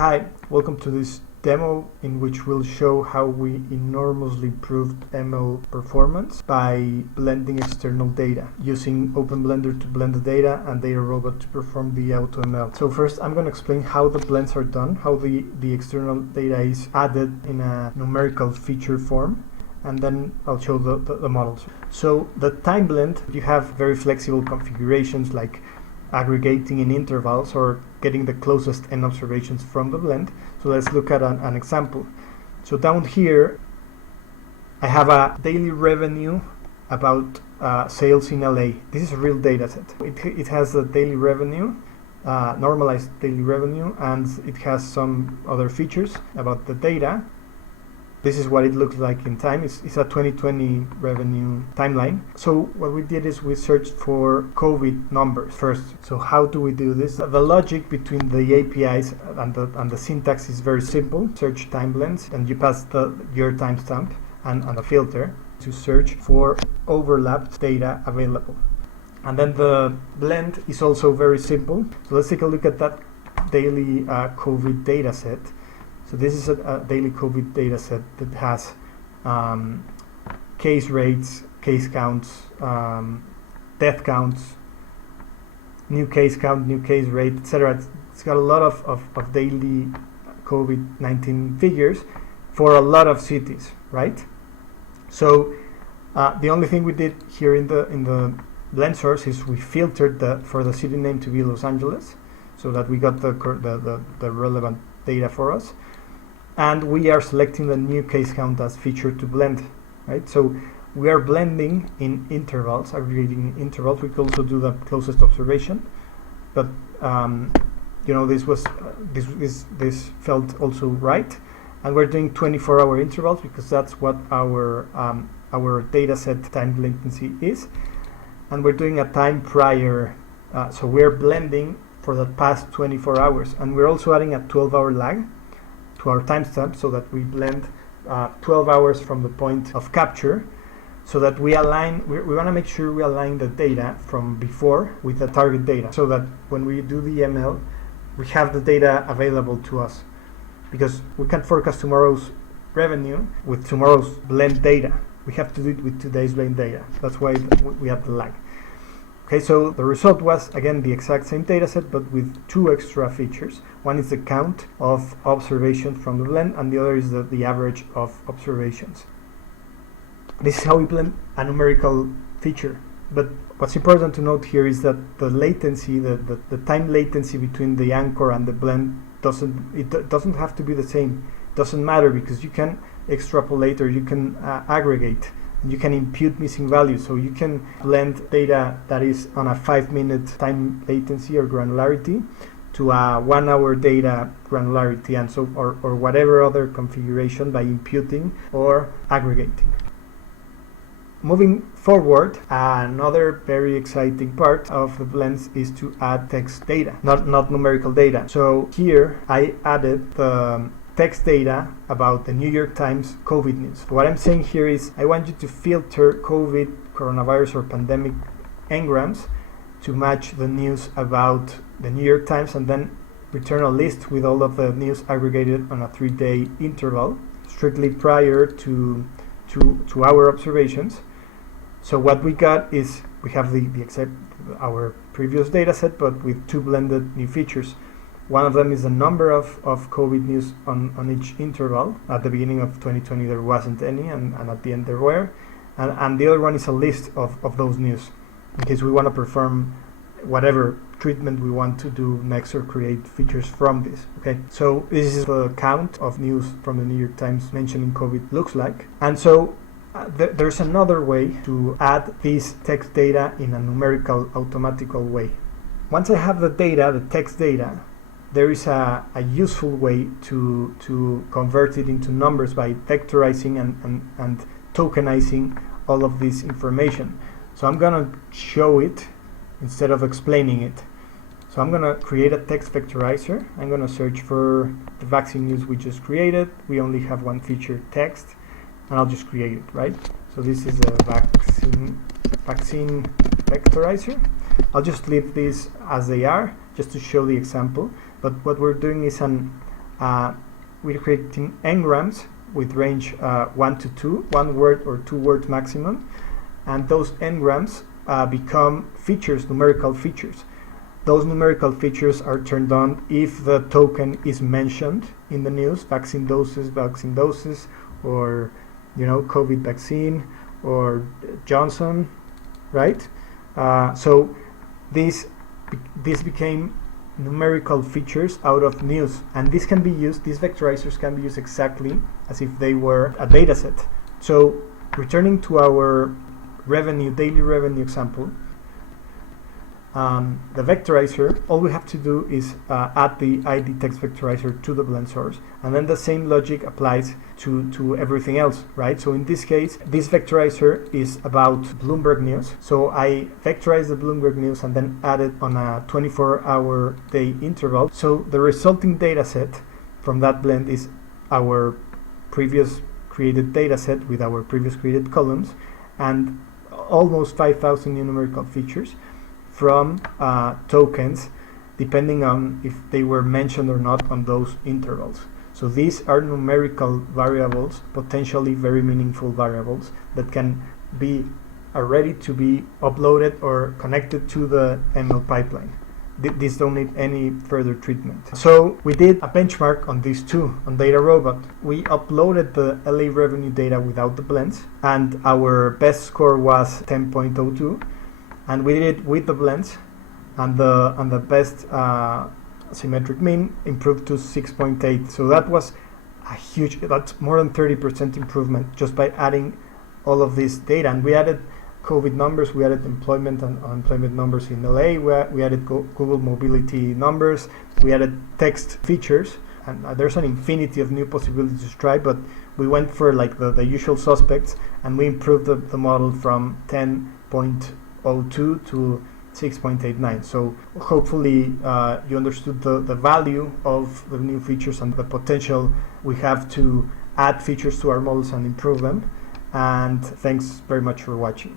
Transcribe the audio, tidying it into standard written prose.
Hi, welcome to this demo in which we'll show how we enormously improved ML performance by blending external data using OpenBlender to blend the data and DataRobot to perform the autoML. So first I'm going to explain how the blends are done, how the external data is added in a numerical feature form, and then I'll show the models. So the time blend, you have very flexible configurations like aggregating in intervals or getting the closest n observations from the blend. So let's look at an example. So down here I have a daily revenue about sales in LA. This is a real data set. It has a daily revenue, normalized daily revenue, and it has some other features about the data. This is what it looks like in time. It's a 2020 revenue timeline. So what we did is we searched for COVID numbers first. So how do we do this? The logic between the APIs and the syntax is very simple. Search time blends, and you pass your timestamp and a filter to search for overlapped data available. And then the blend is also very simple. So let's take a look at that daily COVID data set. So this is a daily COVID data set that has case rates, case counts, death counts, new case count, new case rate, etc. It's got a lot of daily COVID-19 figures for a lot of cities, right? So the only thing we did here in the blend source is we filtered for the city name to be Los Angeles, so that we got the relevant data for us. And we are selecting the new case count as feature to blend, right? So we are blending in intervals, aggregating in intervals. We could also do the closest observation, but you know, this felt also right. And we're doing 24-hour intervals because that's what our data set time latency is. And we're doing a time prior, so we're blending for the past 24 hours, and we're also adding a 12-hour lag to our timestamp, so that we blend 12 hours from the point of capture, so that we align, we want to make sure we align the data from before with the target data, so that when we do the ML, we have the data available to us, because we can't forecast tomorrow's revenue with tomorrow's blend data. We have to do it with today's blend data. That's why we have the lag. Okay, so the result was, again, the exact same data set, but with two extra features. One is the count of observations from the blend, and the other is the average of observations. This is how we blend a numerical feature. But what's important to note here is that the latency, the time latency between the anchor and the blend doesn't have to be the same. It doesn't matter, because you can extrapolate or you can aggregate. You can impute missing values, so you can blend data that is on a 5-minute time latency or granularity to a 1-hour data granularity, and so or whatever other configuration by imputing or aggregating. Moving forward, another very exciting part of the blends is to add text data, not numerical data. So here I added the text data about the New York Times COVID news. What I'm saying here is I want you to filter COVID, coronavirus, or pandemic engrams to match the news about the New York Times, and then return a list with all of the news aggregated on a 3-day interval, strictly prior to our observations. So what we got is we have our previous data set, but with two blended new features. One of them is the number of COVID news on each interval. At the beginning of 2020 there wasn't any, and at the end there were. And the other one is a list of those news, in case we want to perform whatever treatment we want to do next or create features from this. Okay, so this is the count of news from the New York Times mentioning COVID looks like. And so there's another way to add this text data in a numerical, automatical way. Once I have the data, the text data, there is a useful way to convert it into numbers by vectorizing and tokenizing all of this information. So I'm going to show it instead of explaining it. So I'm going to create a text vectorizer. I'm going to search for the vaccine news we just created. We only have one feature, text, and I'll just create it, right? So this is a vaccine vectorizer. I'll just leave these as they are, just to show the example. But what we're doing is an we're creating n-grams with range 1 to 2, 1 word or 2 words maximum, and those n-grams become features, numerical features. Those numerical features are turned on if the token is mentioned in the news, vaccine doses, or COVID vaccine, or Johnson, right? So this became numerical features out of news, and this can be used, these vectorizers can be used exactly as if they were a data set. So returning to our daily revenue example, the vectorizer, all we have to do is add the ID text vectorizer to the blend source, and then the same logic applies to everything else, right? So in this case, this vectorizer is about Bloomberg News. So I vectorize the Bloomberg News and then add it on a 24-hour day interval. So the resulting data set from that blend is our previous created data set with our previous created columns and almost 5,000 numerical features from tokens, depending on if they were mentioned or not on those intervals. So these are numerical variables, potentially very meaningful variables that are ready to be uploaded or connected to the ML pipeline. These don't need any further treatment. So we did a benchmark on these two, on DataRobot. We uploaded the LA revenue data without the blends, and our best score was 10.02. And we did it with the blends, and the best symmetric mean improved to 6.8. So that was that's more than 30% improvement just by adding all of this data. And we added COVID numbers, we added employment and unemployment numbers in LA, we added Google mobility numbers, we added text features, and there's an infinity of new possibilities to try, but we went for like the usual suspects, and we improved the model from 10.02 to 6.89. So hopefully you understood the value of the new features and the potential we have to add features to our models and improve them. And thanks very much for watching.